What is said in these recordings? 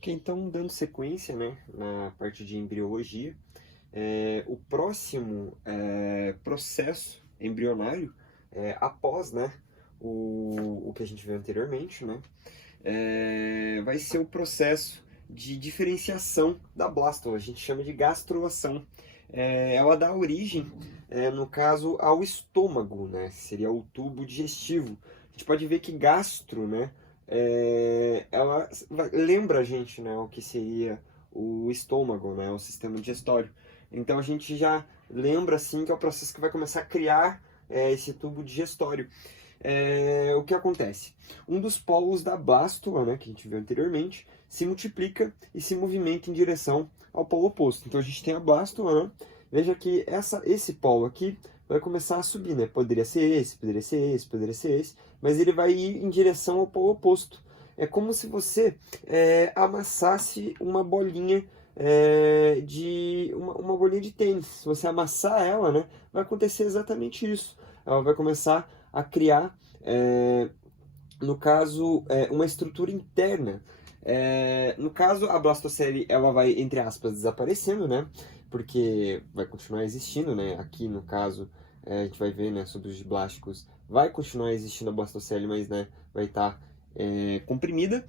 Ok, então, dando sequência, né, na parte de embriologia, o próximo processo embrionário, após, né, o que a gente viu anteriormente, né, vai ser o processo de diferenciação da blástula, a gente chama de gastrulação. Ela dá origem, no caso, ao estômago, né, seria o tubo digestivo. A gente pode ver que gastro, né, ela lembra a gente, né, o que seria o estômago, né, o sistema digestório. Então a gente já lembra assim que é o processo que vai começar a criar esse tubo digestório. O que acontece? Um dos polos da blástula, né, que a gente viu anteriormente, se multiplica e se movimenta em direção ao polo oposto. Então a gente tem a blástula, né? Veja que esse polo aqui vai começar a subir, né? Poderia ser esse, poderia ser esse, poderia ser esse, mas ele vai ir em direção ao polo oposto. É como se você amassasse uma bolinha uma bolinha de tênis. Se você amassar ela, né, vai acontecer exatamente isso. Ela vai começar a criar, no caso, uma estrutura interna. No caso, a blastocele ela vai, entre aspas, desaparecendo, né? Porque vai continuar existindo, né? Aqui, no caso, a gente vai ver, né, sobre os diblásticos, vai continuar existindo a blastocele, mas, né, vai estar comprimida.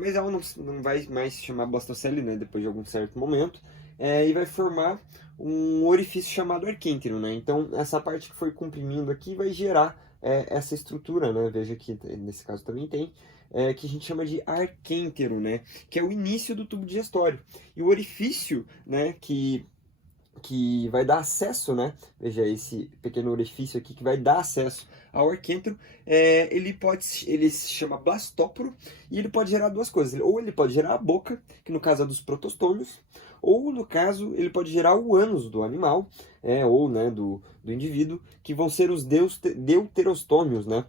Mas ela não vai mais se chamar blastocele, né, depois de algum certo momento, e vai formar um orifício chamado arquêntero, né? Então, essa parte que foi comprimindo aqui vai gerar essa estrutura, né? Veja que nesse caso também tem, que a gente chama de arquêntero, né? Que é o início do tubo digestório. E o orifício, né, que vai dar acesso, né? Veja esse pequeno orifício aqui que vai dar acesso ao arquêntero. Ele se chama blastóporo e ele pode gerar duas coisas. Ou ele pode gerar a boca, que no caso é dos protostômios, ou no caso ele pode gerar o ânus do animal, ou, né, do indivíduo, que vão ser os deuterostômios, né?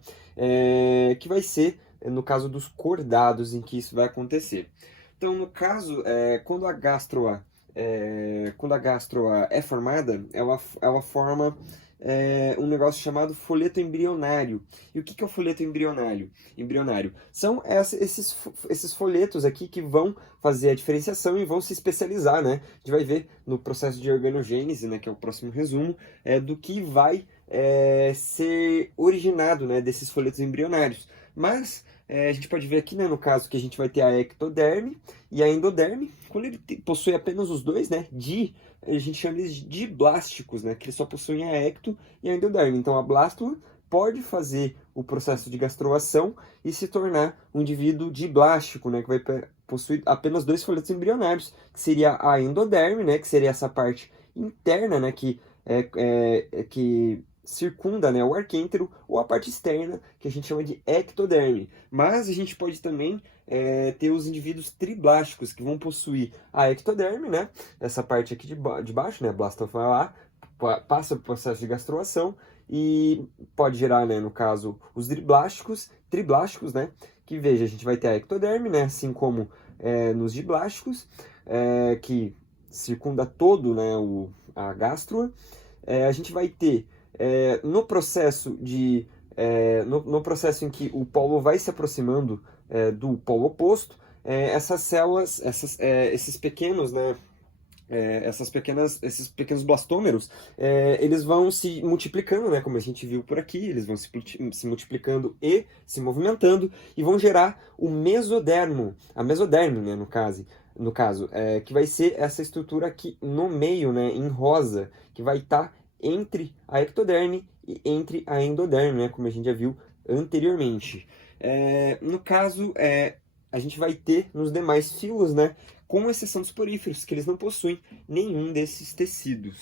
Que vai ser no caso dos cordados em que isso vai acontecer. Então, no caso, quando a gástroa é formada, ela forma um negócio chamado folheto embrionário. E o que é o folheto embrionário? São esses folhetos aqui que vão fazer a diferenciação e vão se especializar, né? A gente vai ver no processo de organogênese, né, que é o próximo resumo, do que vai ser originado, né, desses folhetos embrionários. Mas a gente pode ver aqui, né, no caso, que a gente vai ter a ectoderme e a endoderme. Quando ele possui apenas os dois, né, a gente chama eles de diblásticos, né, que eles só possuem a ecto e a endoderme. Então a blástula pode fazer o processo de gastrulação e se tornar um indivíduo diblástico, né, que vai possuir apenas dois folhetos embrionários, que seria a endoderme, né, que seria essa parte interna, né, que circunda, né, o arquêntero, ou a parte externa, que a gente chama de ectoderme. Mas a gente pode também ter os indivíduos triblásticos, que vão possuir a ectoderme, né, essa parte aqui de baixo, né, a blastula vai lá, passa o processo de gastrulação e pode gerar, né, no caso, os triblásticos, né, que veja, a gente vai ter a ectoderme, né, assim como nos diblásticos, que circunda todo, né, a gástrula. A gente vai ter no processo no processo em que o polo vai se aproximando do polo oposto, essas células, esses pequenos, né, esses pequenos blastômeros, eles vão se multiplicando, né, como a gente viu por aqui, eles vão se multiplicando e se movimentando e vão gerar o mesodermo, a mesoderme, né, no caso, que vai ser essa estrutura aqui no meio, né, em rosa, que vai estar entre a ectoderme e entre a endoderme, né, como a gente já viu anteriormente. No caso, a gente vai ter nos demais filos, né, com exceção dos poríferos, que eles não possuem nenhum desses tecidos.